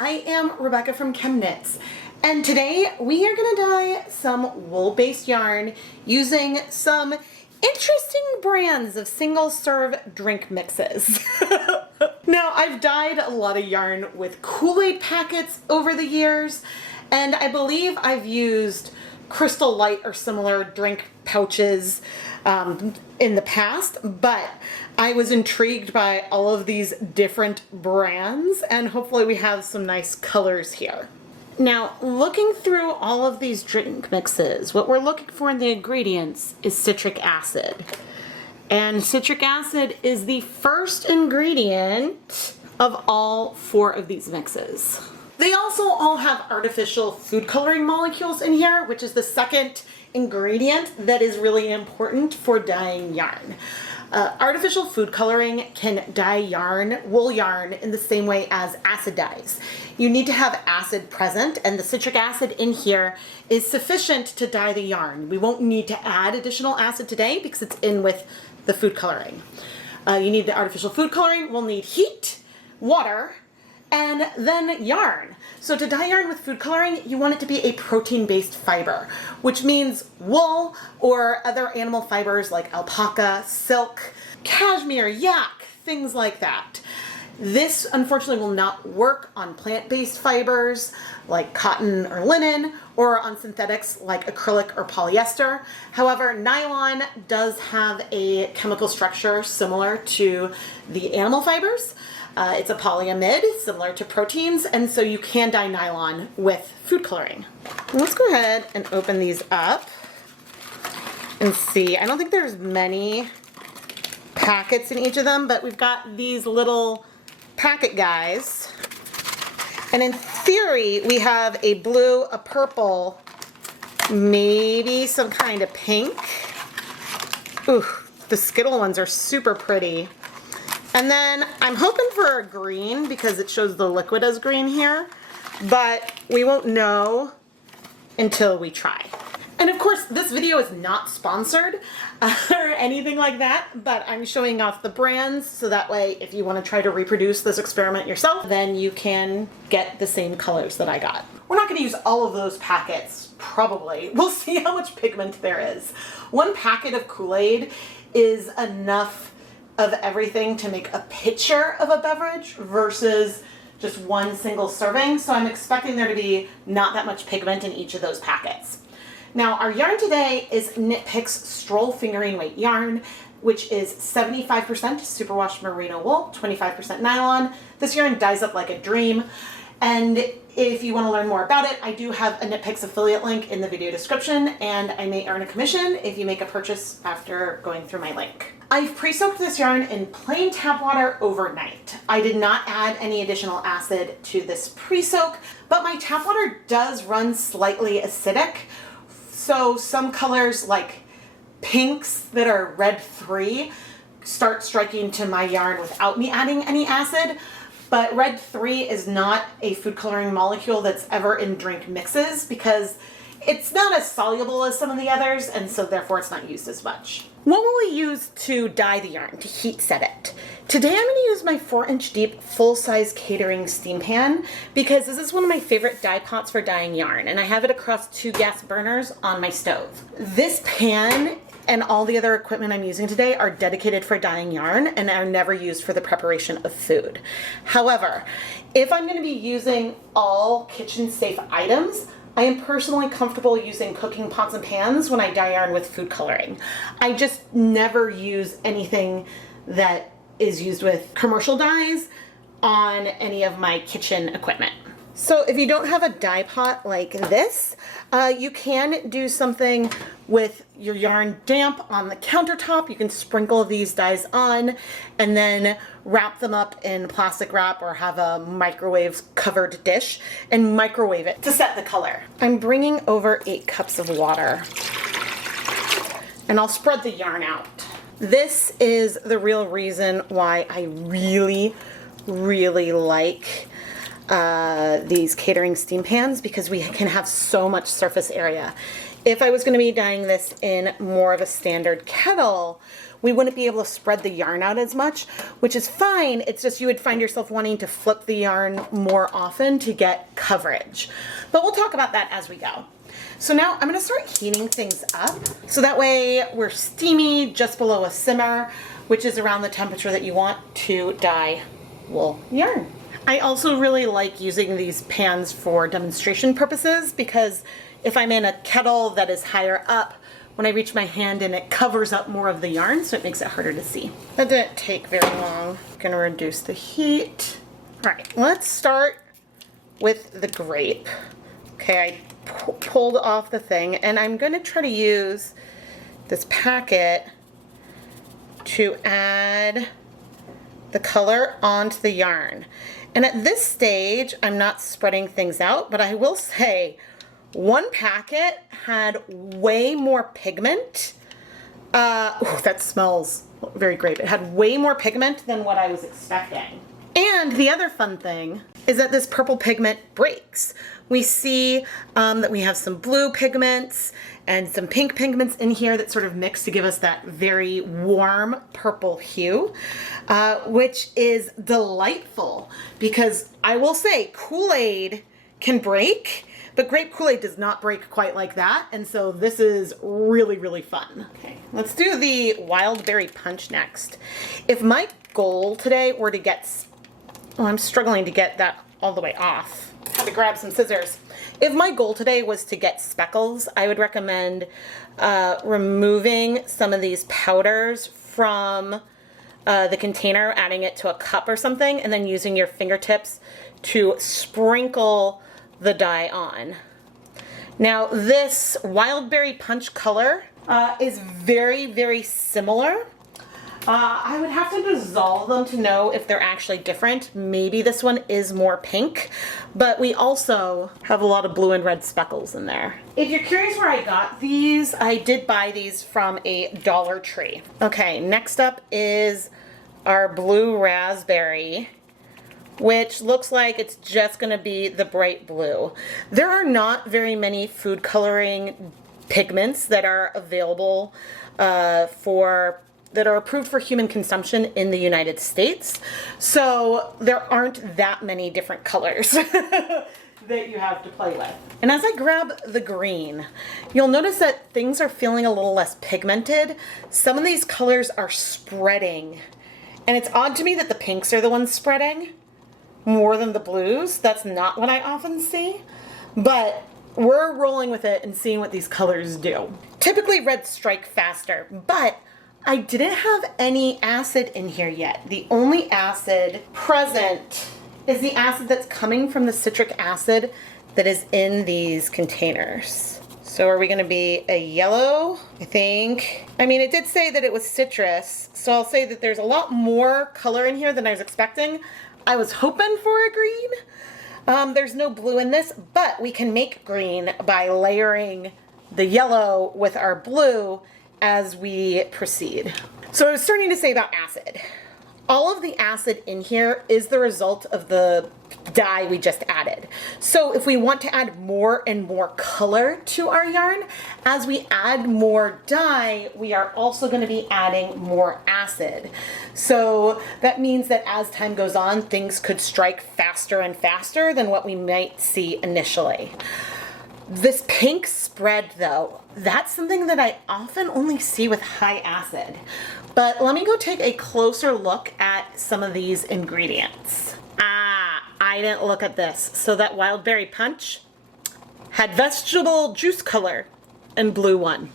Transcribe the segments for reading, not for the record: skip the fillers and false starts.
I am Rebecca from ChemKnits, and today we are going to dye some wool-based yarn using some interesting brands of single-serve drink mixes. Now, I've dyed a lot of yarn with KoolAid packets over the years, and I believe I've used Crystal Light or similar drink pouches in the past, but I was intrigued by all of these different brands, and hopefully we have some nice colors here. Now, looking through all of these drink mixes, what we're looking for in the ingredients is citric acid. And citric acid is the first ingredient of all 4 of these mixes. They also all have artificial food coloring molecules in here, which is the second ingredient that is really important for dyeing yarn. Artificial food coloring can dye yarn, wool yarn, in the same way as acid dyes. You need to have acid present, and the citric acid in here is sufficient to dye the yarn. We won't need to add additional acid today because it's in with the food coloring. You need the artificial food coloring. We'll need heat, water, and then yarn. So to dye yarn with food coloring, you want it to be a protein-based fiber, which means wool or other animal fibers like alpaca, silk, cashmere, yak, things like that. This unfortunately will not work on plant-based fibers like cotton or linen, or on synthetics like acrylic or polyester. However, nylon does have a chemical structure similar to the animal fibers. It's a polyamide, similar to proteins, and so you can dye nylon with food coloring. Let's go ahead and open these up and see. I don't think there's many packets in each of them, but we've got these little packet guys. And in theory, we have a blue, a purple, maybe some kind of pink. Ooh, the Skittle ones are super pretty. And then I'm hoping for a green because it shows the liquid as green here, but we won't know until we try. And of course, this video is not sponsored or anything like that, but I'm showing off the brands so that way if you want to try to reproduce this experiment yourself, then you can get the same colors that I got. We're not going to use all of those packets, probably. We'll see how much pigment there is. 1 packet of KoolAid is enough of everything to make a pitcher of a beverage versus just 1 single serving. So I'm expecting there to be not that much pigment in each of those packets. Now our yarn today is Knit Picks Stroll Fingering Weight yarn, which is 75% superwash merino wool, 25% nylon. This yarn dyes up like a dream. And if you want to learn more about it, I do have a Knit Picks affiliate link in the video description, and I may earn a commission if you make a purchase after going through my link. I've pre-soaked this yarn in plain tap water overnight. I did not add any additional acid to this pre-soak, but my tap water does run slightly acidic. So some colors like pinks that are red 3 start striking to my yarn without me adding any acid. But red 3 is not a food coloring molecule that's ever in drink mixes because it's not as soluble as some of the others, and so therefore it's not used as much. What will we use to dye the yarn, to heat set it? Today I'm going to use my 4-inch deep full-size catering steam pan because this is one of my favorite dye pots for dyeing yarn, and I have it across 2 gas burners on my stove. This pan and all the other equipment I'm using today are dedicated for dyeing yarn and are never used for the preparation of food. However, if I'm going to be using all kitchen safe items, I am personally comfortable using cooking pots and pans when I dye yarn with food coloring. I just never use anything that is used with commercial dyes on any of my kitchen equipment. So if you don't have a dye pot like this, you can do something with your yarn damp on the countertop. You can sprinkle these dyes on and then wrap them up in plastic wrap or have a microwave covered dish and microwave it to set the color. I'm bringing over 8 cups of water and I'll spread the yarn out. This is the real reason why I really like these catering steam pans, because we can have so much surface area. If I was going to be dyeing this in more of a standard kettle, we wouldn't be able to spread the yarn out as much, which is fine. It's just you would find yourself wanting to flip the yarn more often to get coverage. But we'll talk about that as we go. So now I'm gonna start heating things up. So that way we're steamy, just below a simmer, which is around the temperature that you want to dye wool yarn. I also really like using these pans for demonstration purposes because if I'm in a kettle that is higher up, when I reach my hand in, it covers up more of the yarn, so it makes it harder to see. That didn't take very long. I'm gonna reduce the heat. All right, let's start with the grape. Okay, I pulled off the thing, and I'm gonna try to use this packet to add the color onto the yarn. And at this stage, I'm not spreading things out, but I will say one packet had way more pigment. Oh, that smells very great. It had way more pigment than what I was expecting. And the other fun thing is that this purple pigment breaks. We see that we have some blue pigments and some pink pigments in here that sort of mix to give us that very warm purple hue, which is delightful because I will say KoolAid can break, but grape KoolAid does not break quite like that. And so this is really, really fun. Okay, let's do the wild berry punch next. If my goal today were to get, oh, I'm struggling to get that all the way off. I had to grab some scissors. If my goal today was to get speckles, I would recommend removing some of these powders from the container, adding it to a cup or something, and then using your fingertips to sprinkle the dye on. Now this wild berry punch color is very, very similar. I would have to dissolve them to know if they're actually different. Maybe this one is more pink, but we also have a lot of blue and red speckles in there. If you're curious where I got these, I did buy these from a Dollar Tree. Okay, next up is our blue raspberry, which looks like it's just gonna be the bright blue. There are not very many food coloring pigments that are available that are approved for human consumption in the United States. So there aren't that many different colors that you have to play with. And as I grab the green, you'll notice that things are feeling a little less pigmented. Some of these colors are spreading. And it's odd to me that the pinks are the ones spreading more than the blues. That's not what I often see. But we're rolling with it and seeing what these colors do. Typically reds strike faster, but I didn't have any acid in here yet. The only acid present is the acid that's coming from the citric acid that is in these containers. So are we gonna be a yellow? I think. I mean, it did say that it was citrus, so I'll say that there's a lot more color in here than I was expecting. I was hoping for a green. There's no blue in this, but we can make green by layering the yellow with our blue as we proceed. So I was starting to say about acid. All of the acid in here is the result of the dye we just added. So if we want to add more and more color to our yarn, as we add more dye, we are also going to be adding more acid. So that means that as time goes on, things could strike faster and faster than what we might see initially. This pink spread though, that's something that I often only see with high acid. But let me go take a closer look at some of these ingredients. I didn't look at this. So that wild berry punch had vegetable juice color and blue one.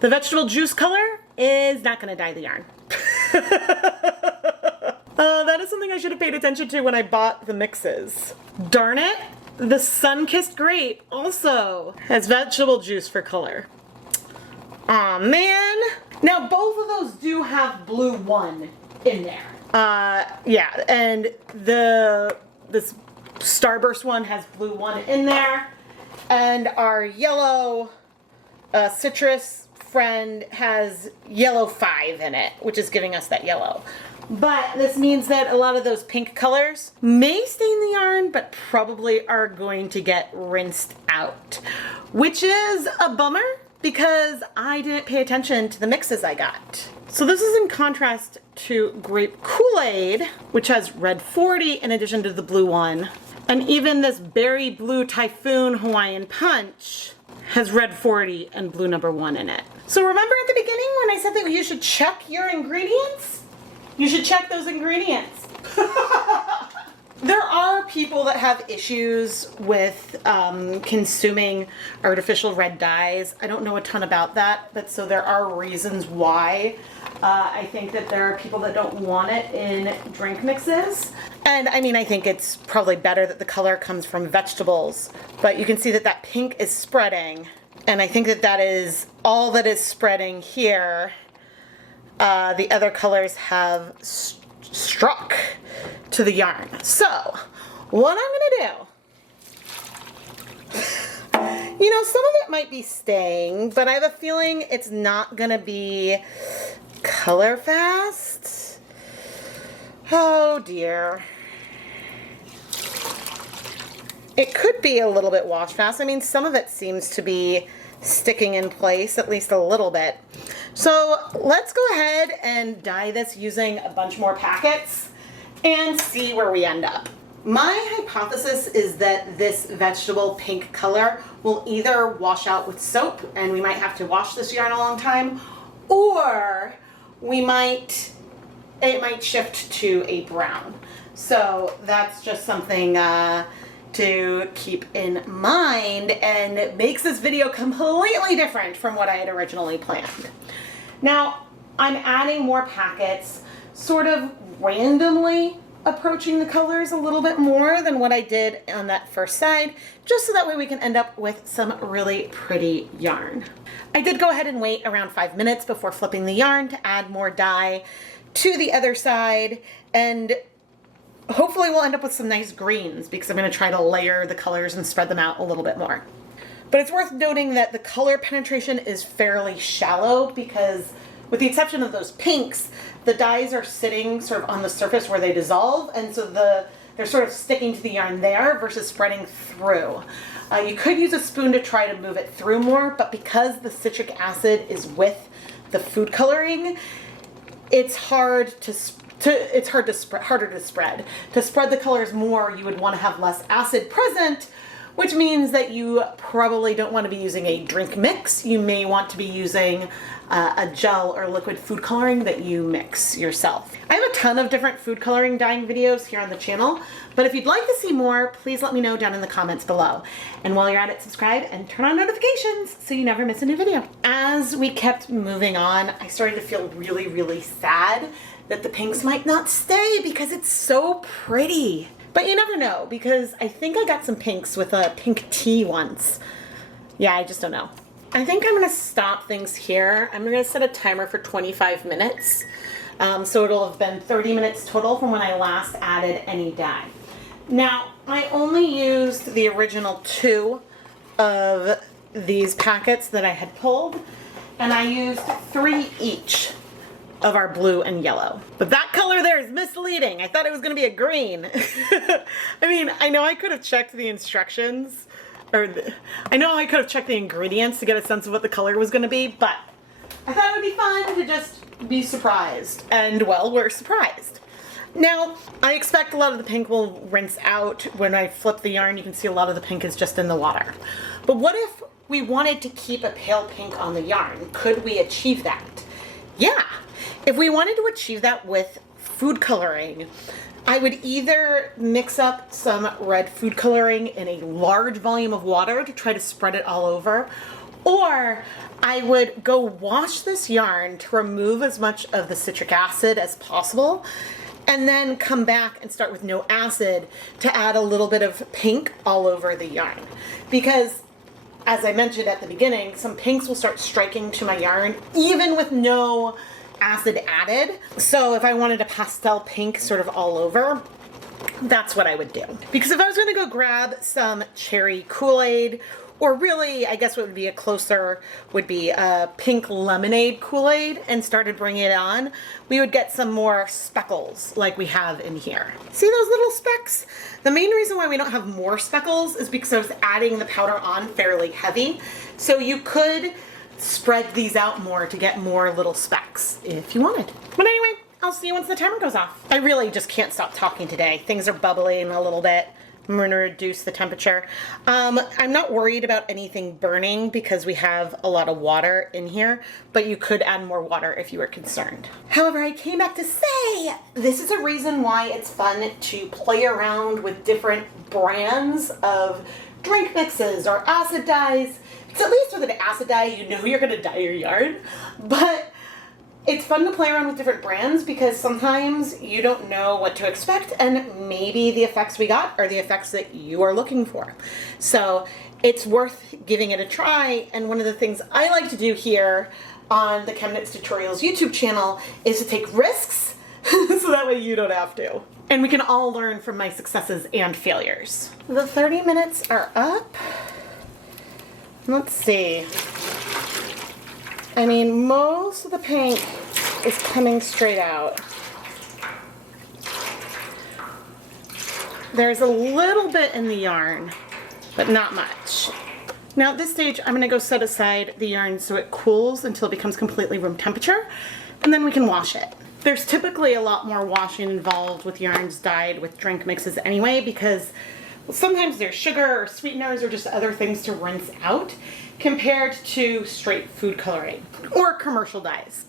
The vegetable juice color is not gonna dye the yarn. That is something I should have paid attention to when I bought the mixes. Darn it. The sun-kissed grape also has vegetable juice for color. Aw, man. Now, both of those do have blue one in there. Yeah, and this Starburst one has blue one in there. And our yellow citrus friend has yellow 5 in it, which is giving us that yellow. But this means that a lot of those pink colors may stain the yarn, but probably are going to get rinsed out, which is a bummer because I didn't pay attention to the mixes I got. So this is in contrast to grape KoolAid, which has red 40 in addition to the blue one. And even this berry blue typhoon Hawaiian punch has red 40 and blue number 1 in it. So remember at the beginning when I said that you should check your ingredients? You should check those ingredients. There are people that have issues with consuming artificial red dyes. I don't know a ton about that, but so there are reasons why. I think that there are people that don't want it in drink mixes. And I mean, I think it's probably better that the color comes from vegetables, but you can see that that pink is spreading. And I think that that is all that is spreading here. The other colors have struck to the yarn. So what I'm gonna do, you know, some of it might be staying, but I have a feeling it's not gonna be color fast. Oh dear. It could be a little bit wash fast. I mean, some of it seems to be sticking in place, at least a little bit. So let's go ahead and dye this using a bunch more packets and see where we end up. My hypothesis is that this vegetable pink color will either wash out with soap and we might have to wash this yarn a long time, or it might shift to a brown. So that's just something to keep in mind, and it makes this video completely different from what I had originally planned. Now, I'm adding more packets, sort of randomly approaching the colors a little bit more than what I did on that first side, just so that way we can end up with some really pretty yarn. I did go ahead and wait around 5 minutes before flipping the yarn to add more dye to the other side, and hopefully we'll end up with some nice greens because I'm going to try to layer the colors and spread them out a little bit more. But it's worth noting that the color penetration is fairly shallow because, with the exception of those pinks, the dyes are sitting sort of on the surface where they dissolve, and so they're sort of sticking to the yarn there versus spreading through. You could use a spoon to try to move it through more, but because the citric acid is with the food coloring, it's harder to spread. To spread the colors more, you would want to have less acid present, which means that you probably don't want to be using a drink mix. You may want to be using a gel or liquid food coloring that you mix yourself. I have a ton of different food coloring dyeing videos here on the channel, but if you'd like to see more, please let me know down in the comments below. And while you're at it, subscribe and turn on notifications so you never miss a new video. As we kept moving on, I started to feel really, really sad that the pinks might not stay because it's so pretty. But you never know, because I think I got some pinks with a pink tea once. Yeah, I just don't know. I think I'm gonna stop things here. I'm gonna set a timer for 25 minutes. So it'll have been 30 minutes total from when I last added any dye. Now, I only used the original 2 of these packets that I had pulled, and I used 3 each of our blue and yellow. But that color there is misleading. I thought it was gonna be a green. I mean, I know I could have checked the instructions, I know I could have checked the ingredients to get a sense of what the color was gonna be, but I thought it would be fun to just be surprised. And well, we're surprised. Now, I expect a lot of the pink will rinse out. When I flip the yarn, you can see a lot of the pink is just in the water. But what if we wanted to keep a pale pink on the yarn? Could we achieve that? Yeah. If we wanted to achieve that with food coloring, I would either mix up some red food coloring in a large volume of water to try to spread it all over, or I would go wash this yarn to remove as much of the citric acid as possible, and then come back and start with no acid to add a little bit of pink all over the yarn. Because, as I mentioned at the beginning, some pinks will start striking to my yarn even with no acid added. So if I wanted a pastel pink sort of all over, that's what I would do. Because if I was going to go grab some cherry KoolAid, or really, I guess what would be a closer would be a pink lemonade KoolAid, and started bringing it on, we would get some more speckles like we have in here. See those little specks? The main reason why we don't have more speckles is because I was adding the powder on fairly heavy. So you could spread these out more to get more little specks if you wanted. But anyway, I'll see you once the timer goes off. I really just can't stop talking today. Things are bubbling a little bit. I'm going to reduce the temperature. I'm not worried about anything burning because we have a lot of water in here, but you could add more water if you were concerned. However, I came back to say this is a reason why it's fun to play around with different brands of drink mixes or acid dyes. Because at least with an acid dye, you know you're going to dye your yarn, but it's fun to play around with different brands because sometimes you don't know what to expect, and maybe the effects we got are the effects that you are looking for. So it's worth giving it a try, and one of the things I like to do here on the ChemKnits Tutorials YouTube channel is to take risks so that way you don't have to. And we can all learn from my successes and failures. The 30 minutes are up. Let's see. I mean, most of the pink is coming straight out. There's a little bit in the yarn, but not much. Now at this stage, I'm gonna go set aside the yarn so it cools until it becomes completely room temperature, and then we can wash it. There's typically a lot more washing involved with yarns dyed with drink mixes anyway, because sometimes there's sugar or sweeteners or just other things to rinse out compared to straight food coloring or commercial dyes.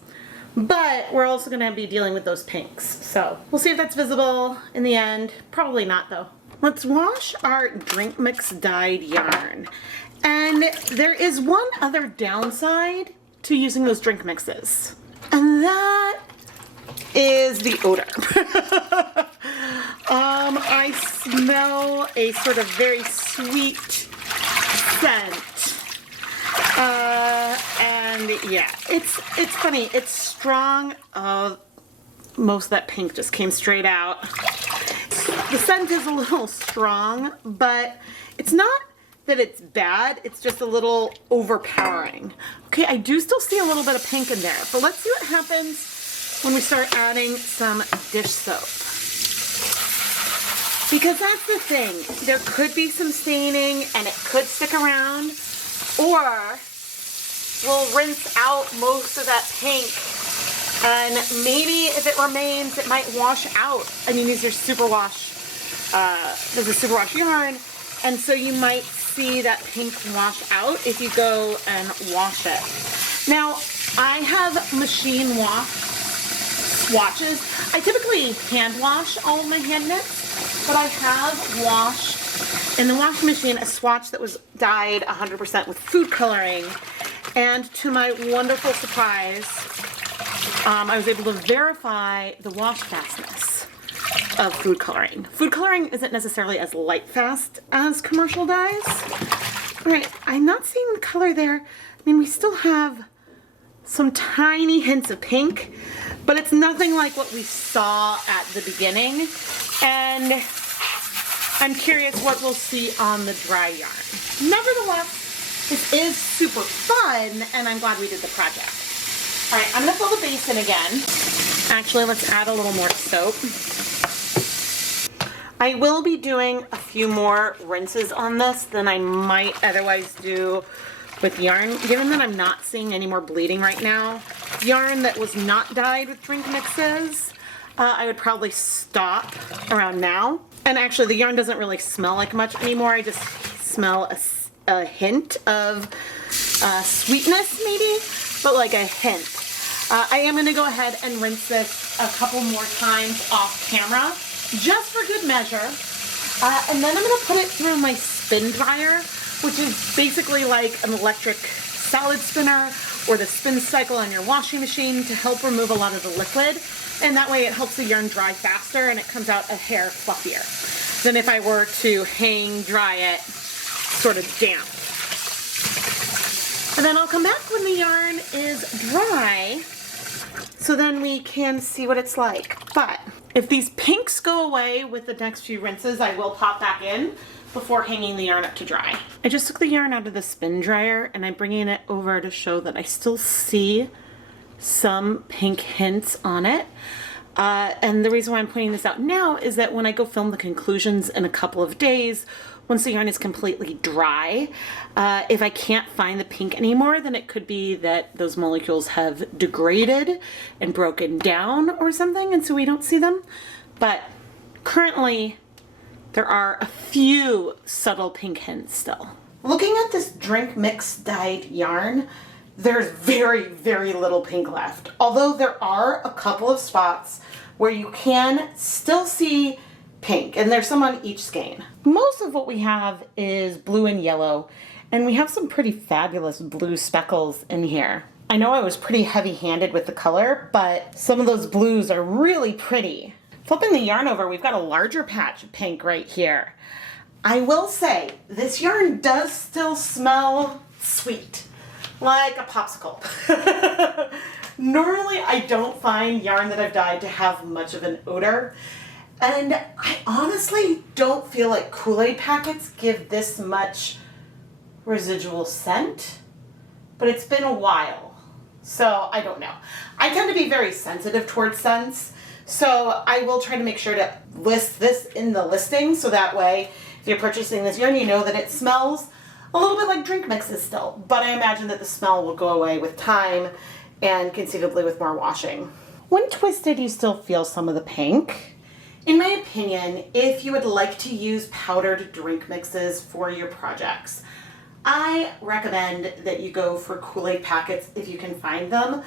But we're also going to be dealing with those pinks. So we'll see if that's visible in the end. Probably not though. Let's wash our drink mix dyed yarn. And there is one other downside to using those drink mixes. And that is the odor. I smell a sort of very sweet scent. And yeah, it's funny. It's strong. Most of that pink just came straight out. The scent is a little strong, but it's not that it's bad. It's just a little overpowering. Okay, I do still see a little bit of pink in there, but let's see what happens when we start adding some dish soap. Because that's the thing. There could be some staining and it could stick around, or we'll rinse out most of that pink, and maybe if it remains, it might wash out. I mean, these are superwash, there's a superwash yarn, and so you might see that pink wash out if you go and wash it. Now, I have machine wash swatches. I typically hand wash all of my hand knits, but I have washed in the washing machine a swatch that was dyed 100% with food coloring, and to my wonderful surprise, I was able to verify the wash fastness of food coloring. Food coloring isn't necessarily as light fast as commercial dyes. All right, I'm not seeing the color there. I mean, we still have some tiny hints of pink, but it's nothing like what we saw at the beginning, and I'm curious what we'll see on the dry yarn. Nevertheless, this is super fun, and I'm glad we did the project. All right, I'm gonna fill the basin again. Actually, let's add a little more soap. I will be doing a few more rinses on this than I might otherwise do with yarn, given that I'm not seeing any more bleeding right now. Yarn that was not dyed with drink mixes, I would probably stop around now. And actually, the yarn doesn't really smell like much anymore. I just smell a hint of sweetness, maybe, but like a hint. I am going to go ahead and rinse this a couple more times off camera, just for good measure. And then I'm going to put it through my spin dryer, which is basically like an electric salad spinner or the spin cycle on your washing machine to help remove a lot of the liquid. And that way it helps the yarn dry faster and it comes out a hair fluffier than if I were to hang dry it sort of damp. And then I'll come back when the yarn is dry so then we can see what it's like. But if these pinks go away with the next few rinses, I will pop back in before hanging the yarn up to dry. I just took the yarn out of the spin dryer and I'm bringing it over to show that I still see some pink hints on it. And the reason why I'm pointing this out now is that when I go film the conclusions in a couple of days, once the yarn is completely dry, if I can't find the pink anymore, then it could be that those molecules have degraded and broken down or something, and so we don't see them. But currently, there are a few subtle pink hints still. Looking at this drink mix dyed yarn, there's very, very little pink left. Although there are a couple of spots where you can still see pink, and there's some on each skein. Most of what we have is blue and yellow, and we have some pretty fabulous blue speckles in here. I know I was pretty heavy-handed with the color, but some of those blues are really pretty. Flipping the yarn over, we've got a larger patch of pink right here. I will say, this yarn does still smell sweet, like a popsicle. Normally, I don't find yarn that I've dyed to have much of an odor. And I honestly don't feel like KoolAid packets give this much residual scent, but it's been a while, so I don't know. I tend to be very sensitive towards scents, so I will try to make sure to list this in the listing, so that way, if you're purchasing this yarn, you know that it smells a little bit like drink mixes still, but I imagine that the smell will go away with time and conceivably with more washing. When twisted, you still feel some of the pink. In my opinion, if you would like to use powdered drink mixes for your projects, I recommend that you go for KoolAid packets if you can find them.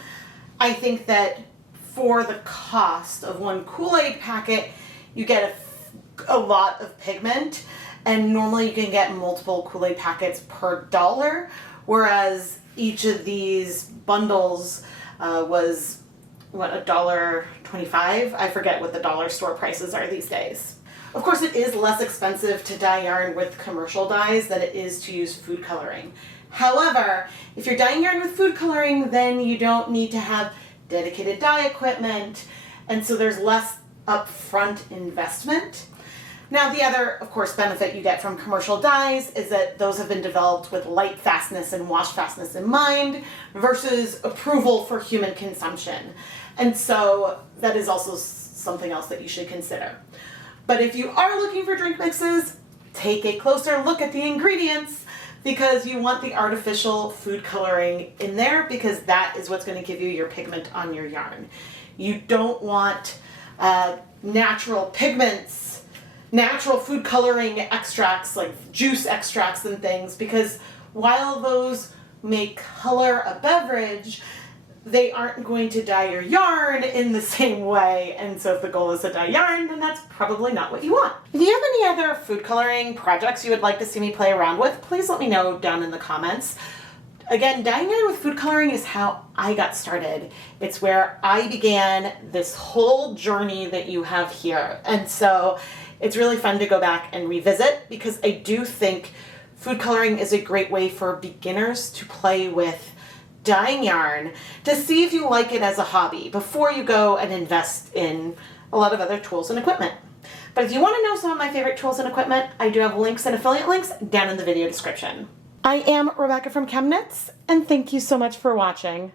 I think that for the cost of one KoolAid packet, you get a lot of pigment, and normally you can get multiple KoolAid packets per dollar, whereas each of these bundles was what, $1.25? I forget what the dollar store prices are these days. Of course, it is less expensive to dye yarn with commercial dyes than it is to use food coloring. However, if you're dyeing yarn with food coloring, then you don't need to have dedicated dye equipment, and so there's less upfront investment. Now, the other, of course, benefit you get from commercial dyes is that those have been developed with light fastness and wash fastness in mind versus approval for human consumption. And so that is also something else that you should consider. But if you are looking for drink mixes, take a closer look at the ingredients, because you want the artificial food coloring in there, because that is what's going to give you your pigment on your yarn. You don't want natural pigments, natural food coloring extracts like juice extracts and things, because while those may color a beverage, they aren't going to dye your yarn in the same way. And so if the goal is to dye yarn, then that's probably not what you want. If you have any other food coloring projects you would like to see me play around with, please let me know down in the comments. Again, dyeing yarn with food coloring is how I got started. It's where I began this whole journey that you have here. And so it's really fun to go back and revisit, because I do think food coloring is a great way for beginners to play with dyeing yarn to see if you like it as a hobby before you go and invest in a lot of other tools and equipment. But if you want to know some of my favorite tools and equipment, I do have links and affiliate links down in the video description. I am Rebecca from ChemKnits, and thank you so much for watching.